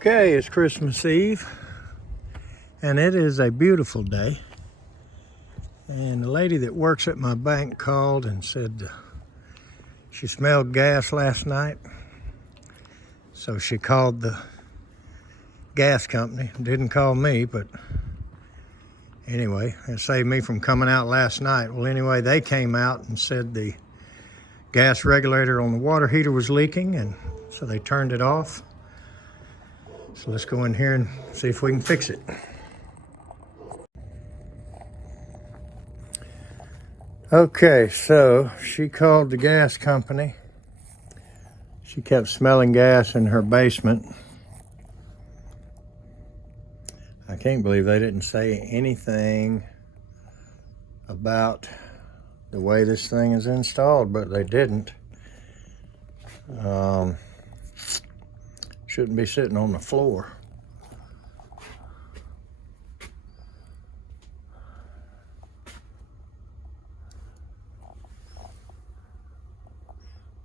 Okay, it's Christmas Eve, and it is a beautiful day. And the lady that works at my bank called and said she smelled gas last night. So she called the gas company. Didn't call me, but anyway, it saved me from coming out last night. Well, anyway, they came out and said the gas regulator on the water heater was leaking, and so they turned it off. So let's go in here and see if we can fix it. Okay, so she called the gas company. She kept smelling gas in her basement. I can't believe they didn't say anything about the way this thing is installed, but they didn't. Shouldn't be sitting on the floor.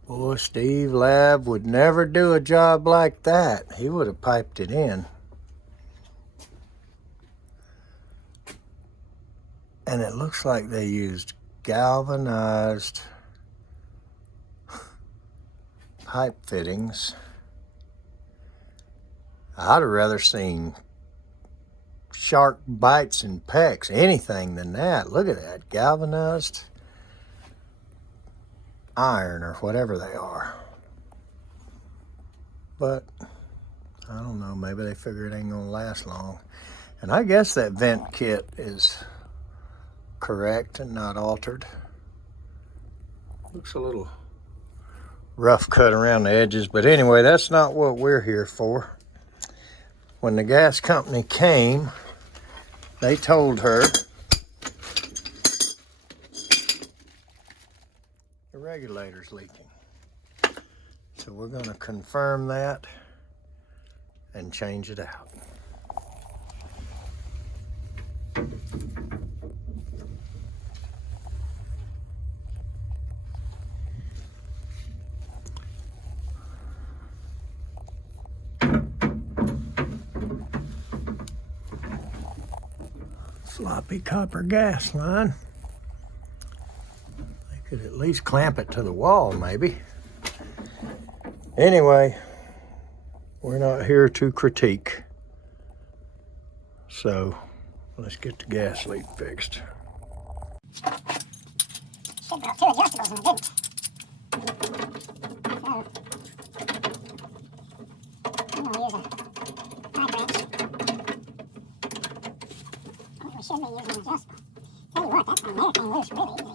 Boy, Steve Lab would never do a job like that. He would have piped it in. And it looks like they used galvanized pipe fittings. I'd have rather seen shark bites and pecks, anything than that. Look at that, galvanized iron or whatever they are. But I don't know, maybe they figure it ain't gonna last long. And I guess that vent kit is correct and not altered. Looks a little rough cut around the edges, but anyway, that's not what we're here for. When the gas company came, they told her the regulator's leaking. So we're going to confirm that and change it out. Sloppy copper gas line. They could at least clamp it to the wall, maybe. Anyway, we're not here to critique. So let's get the gas leak fixed. Should brought two adjustables and it didn't. So, I'm going to use a pipe wrench. We should be using an adjustable. Tell you what, that thing there came loose really easy.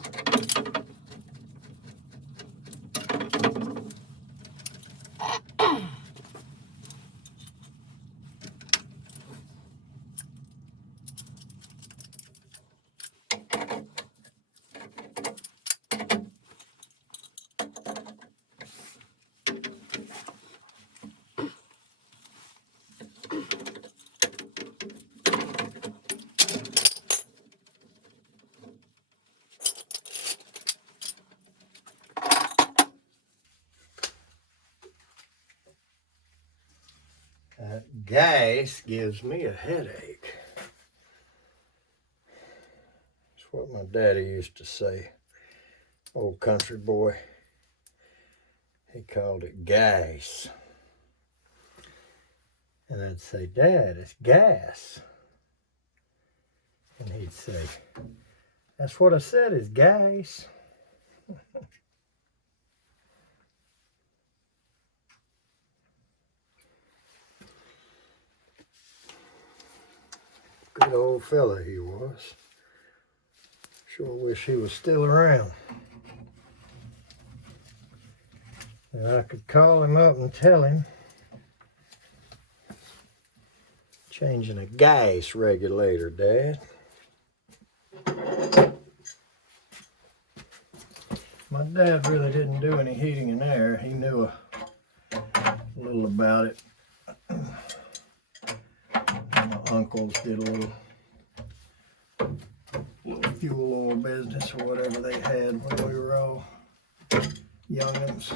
That gas gives me a headache. It's what my daddy used to say. Old country boy. He called it gas. And I'd say, Dad, it's gas. And he'd say, that's what I said, is gas. Good old fella he was. Sure wish he was still around. And I could call him up and tell him. Changing a gas regulator, Dad. My dad really didn't do any heating and air. He knew a little about it. My uncles did a little fuel oil business or whatever they had when we were all youngins.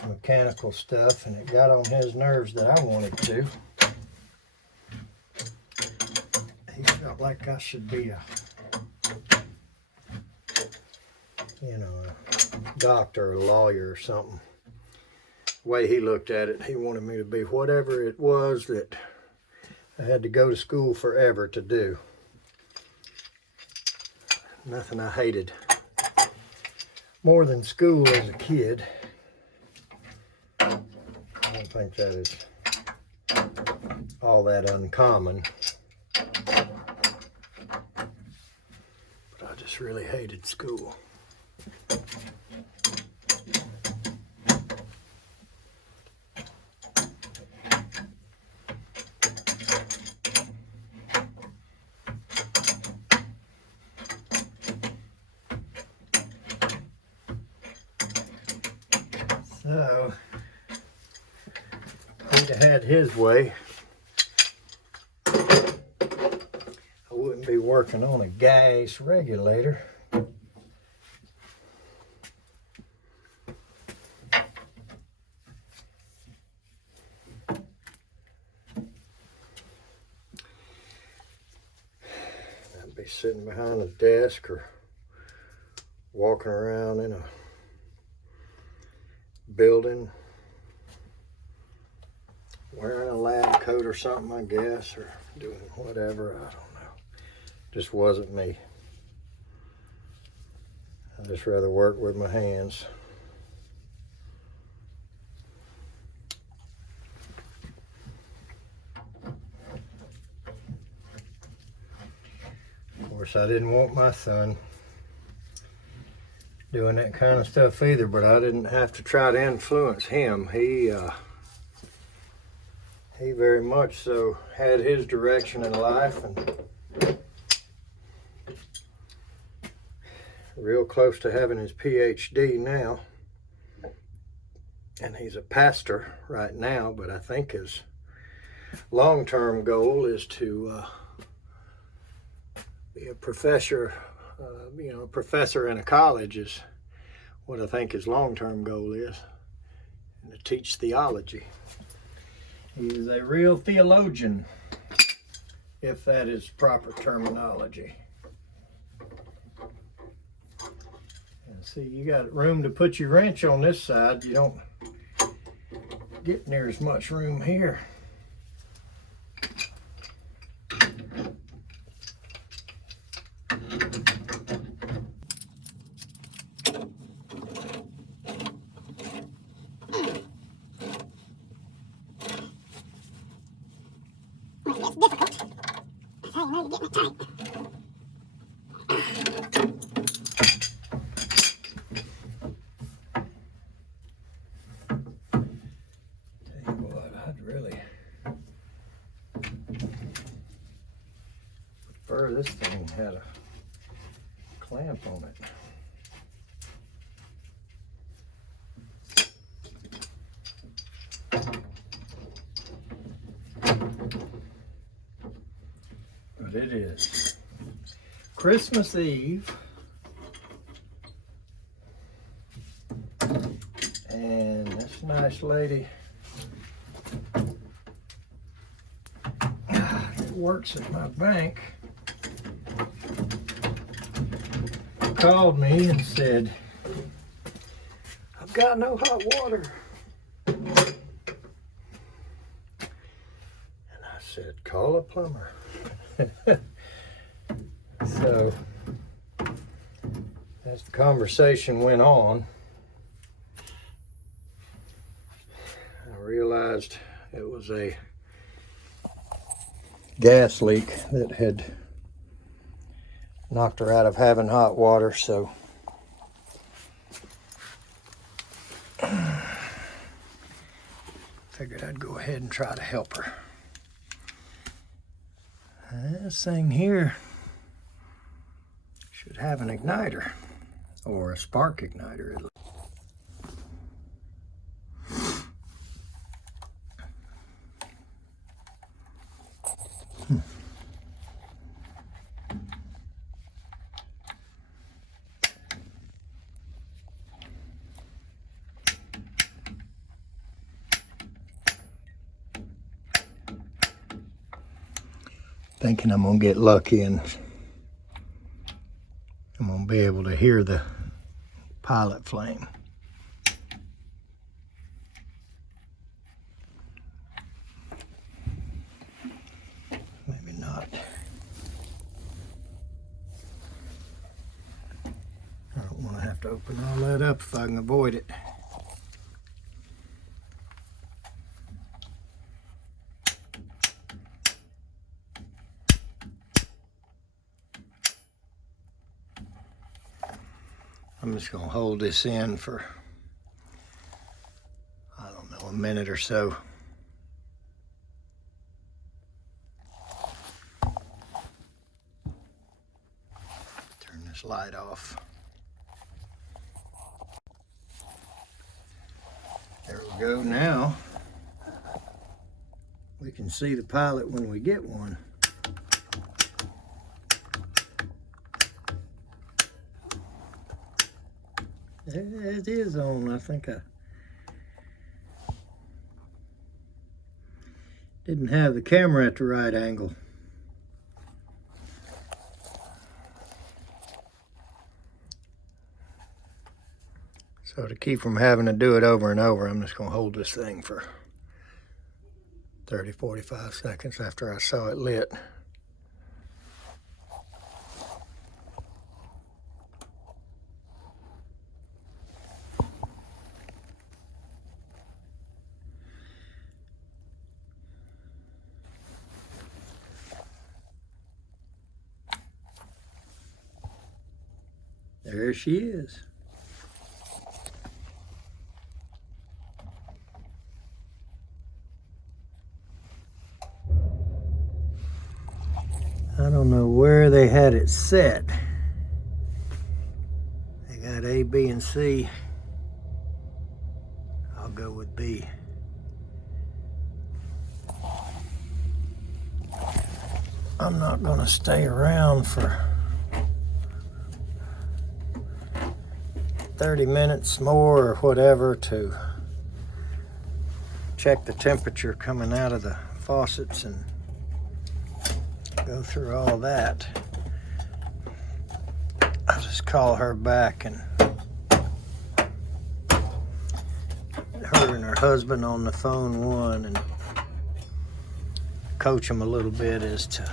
much mechanical stuff, and it got on his nerves that I wanted to. He felt like I should be a, you know, a doctor or a lawyer or something. The way he looked at it, he wanted me to be whatever it was that I had to go to school forever to do. Nothing I hated more than school as a kid. I don't think that is all that uncommon. But I just really hated school. So, if he'd have had his way, I wouldn't be working on a gas regulator. I'd be sitting behind a desk or walking around in a building wearing a lab coat or something, I guess, or doing whatever. I don't know. Just wasn't me. I just rather work with my hands. Of course, I didn't want my son doing that kind of stuff either, but I didn't have to try to influence him. He very much so had his direction in life, and real close to having his PhD now. And he's a pastor right now, but I think his long-term goal is to be a professor. A professor in a college is what I think his long-term goal is, and to teach theology. He is a real theologian, if that is proper terminology. And see, you got room to put your wrench on this side. You don't get near as much room here. It's difficult. That's how you know you're getting it tight. Tell you what, I'd really prefer this thing had a clamp on it. But it is Christmas Eve, and this nice lady that works at my bank called me and said, "I've got no hot water." And I said, "Call a plumber." So, as the conversation went on, I realized it was a gas leak that had knocked her out of having hot water, so figured I'd go ahead and try to help her. This thing here should have an igniter, or a spark igniter at least. Thinking I'm gonna get lucky and I'm gonna be able to hear the pilot flame. Maybe not. I don't want to have to open all that up if I can avoid it. I'm just going to hold this in for, I don't know, a minute or so. Turn this light off. There we go. Now we can see the pilot when we get one. It is on. I think I didn't have the camera at the right angle. So to keep from having to do it over and over, I'm just going to hold this thing for 30, 45 seconds after I saw it lit. There she is. I don't know where they had it set. They got A, B, and C. I'll go with B. I'm not gonna stay around for 30 minutes more or whatever to check the temperature coming out of the faucets and go through all that. I'll just call her back and her and her husband on the phone one and coach them a little bit as to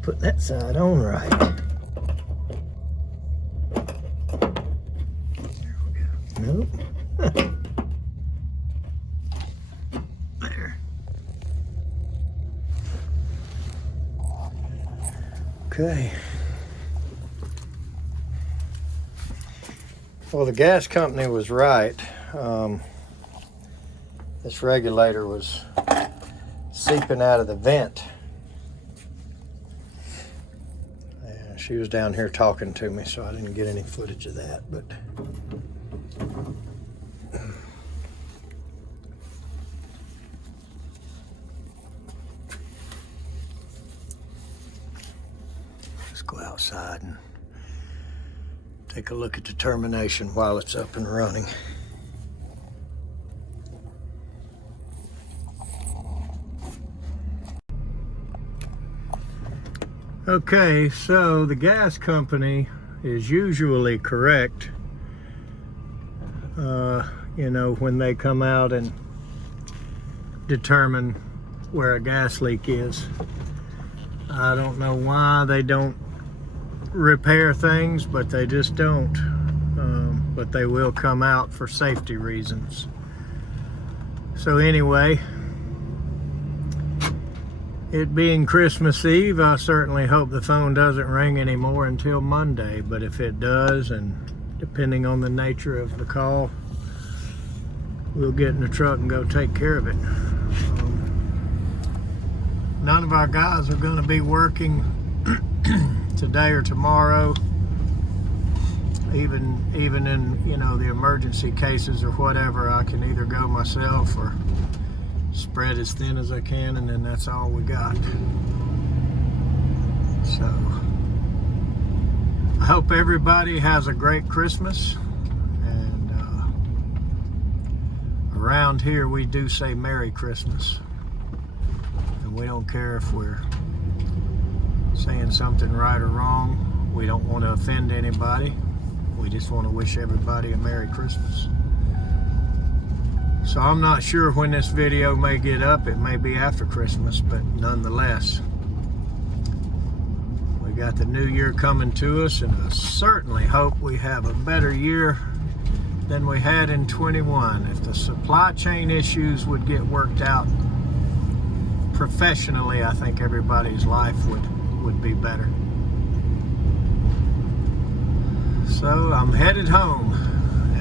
putting that side on right. There we go. Nope. There. Okay. Well, the gas company was right. This regulator was seeping out of the vent. She was down here talking to me, so I didn't get any footage of that, but let's go outside and take a look at the termination while it's up and running. Okay, so the gas company is usually correct, you know, when they come out and determine where a gas leak is. I don't know why they don't repair things, but they just don't. But they will come out for safety reasons. So anyway, it being Christmas Eve, I certainly hope the phone doesn't ring anymore until Monday. But if it does, and depending on the nature of the call, we'll get in the truck and go take care of it. None of our guys are going to be working today or tomorrow. Even in, you know, the emergency cases or whatever, I can either go myself or spread as thin as I can, and then that's all we got. So hope everybody has a great Christmas. And around here we do say Merry Christmas. And we don't care if we're saying something right or wrong. We don't want to offend anybody. We just want to wish everybody a Merry Christmas. So I'm not sure when this video may get up. It may be after Christmas, but nonetheless, we got the new year coming to us, and I certainly hope we have a better year than we had in 21. If the supply chain issues would get worked out professionally, I think everybody's life would be better. So I'm headed home.